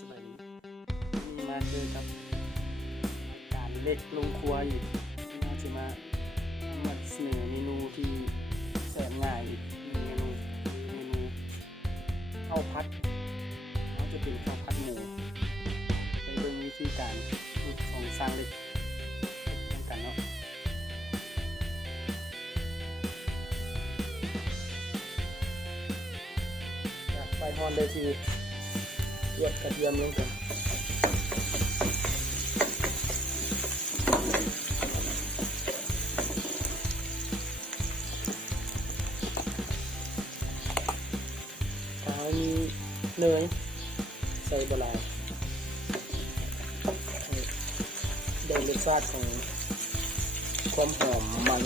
สบายดีมีมาเจอกับการเล็กลงครัวอีกน่าจะมาเสนอเมนูที่แสนง่ายอีกเมนูข้าวผัดน่าจะเป็นข้าวผัดหมูไปเรื่องวิธีการของสร้างเล็กกันเนาะไฟฮอนได้ทีเทียบกระเทียมลงกันมีเนยใส่บะหมี่ได้รสชาติของความหอมมัน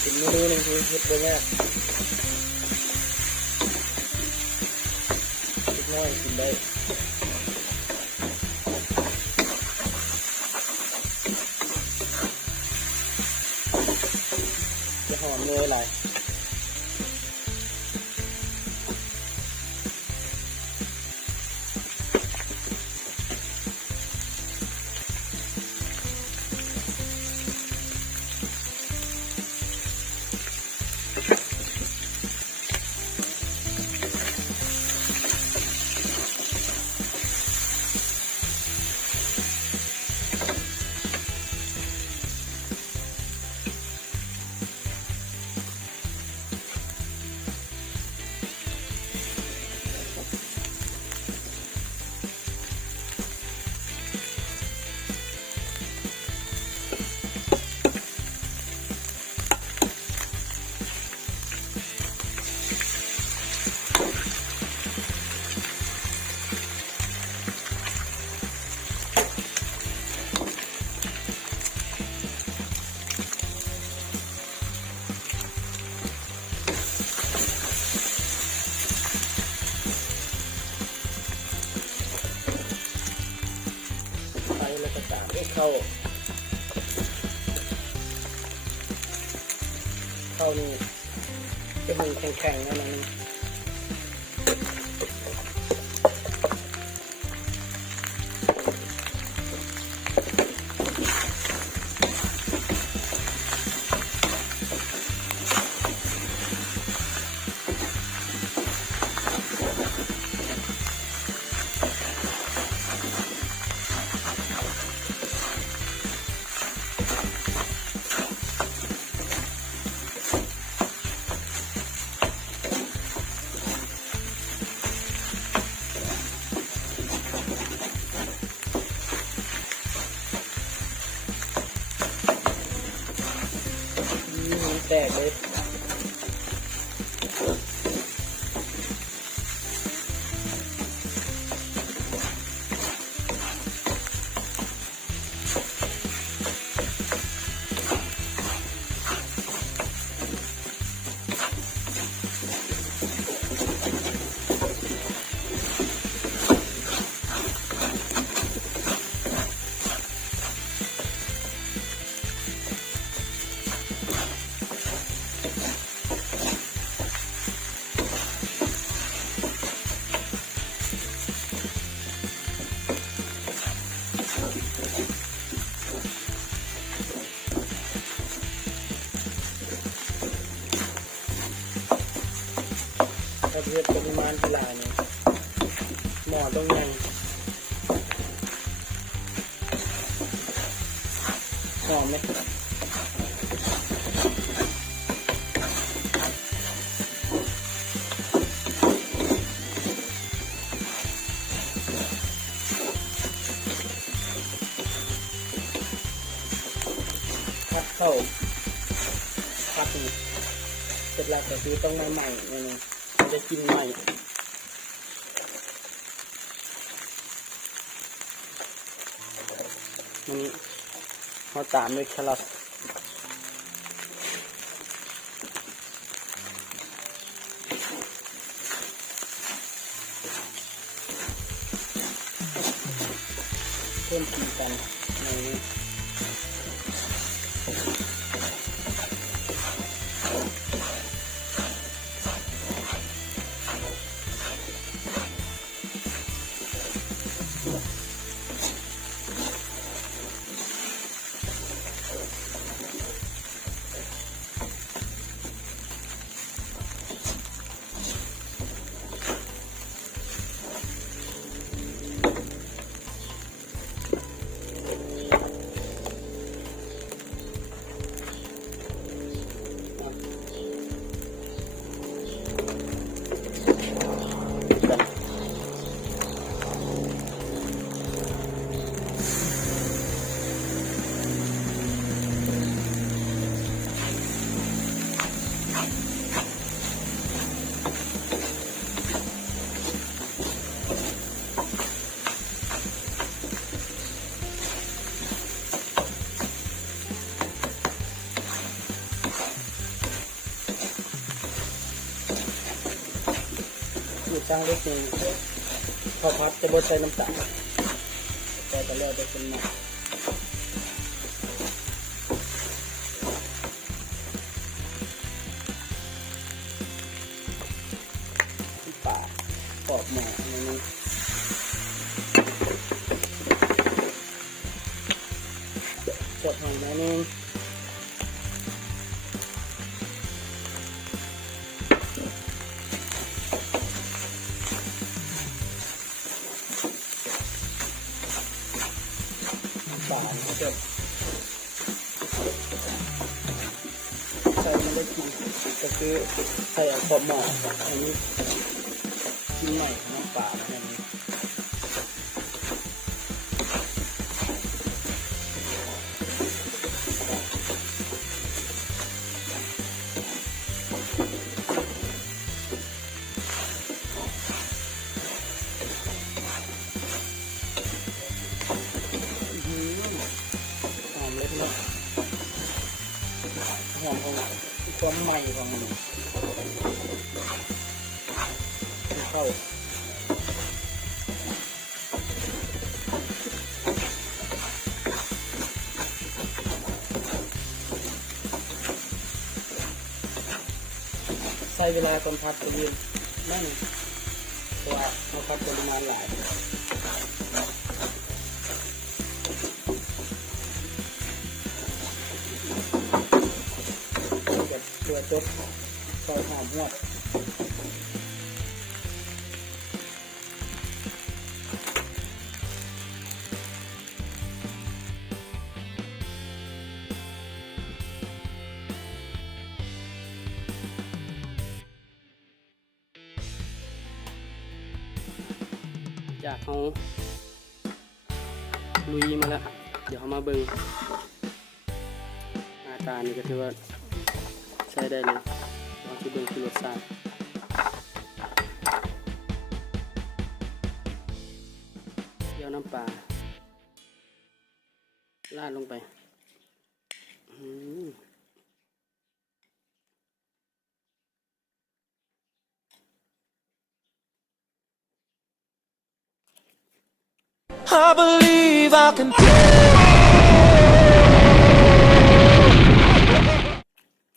เป็นเมนูหนึ่งที่เฮ็ดได้ง่ายเล็กน้อยกินได้จะหอมเนยหลายแล้วก็ตามด้วยข้าวนี่จะมีแข็งๆนะมันแตกเลยเทียบปริมาณเวลาเนี่ยหม้อต้องยังหอมไหม เข้าพักนี่เสร็จแล้วก็คือต้องมาใหม่นี่มันจะกินใหม่นี่เขาตามด้วยแครอทเพิ่มสีกันในนี้อยู่จ้างเล็กนึงพอพับจะบดใส่น้ำตาลแต่ก็เลือกได้เป็นหนักที่ปากขอบหมอนี่กดหน่อยนะนึงปากนะครับใส่มันได้กินก็คือใส่ขอบหมออันนี้กินหน่อยน้ำปลาอันนี้หอมเล็กน้อยหอมของความใหม่ของมันเข้าใช้เวลาก่อนพักจะยืนนั่นเพราะว่าเราพักปริมาณหลายตัวจบซอยหอมหวดจากเขาลุยมาแล้วเดี๋ยวเขามาเบิ่งอาการนี่ก็ถือว่าใช้ได้เลยลองที่เบิ่งคือรสชาติเคี่ยวน้ำปลาราดลงไปI believe I can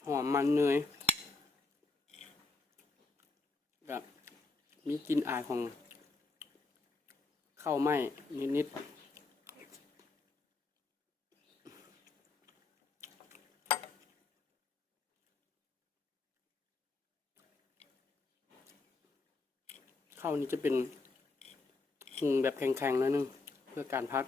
หอมมันเนยกับมีกลิ่นอายของข้าวไหม้นิดๆข้าวนี้จะเป็นหุงแบบแข็งๆหน่อยนึงเพื่อการพัก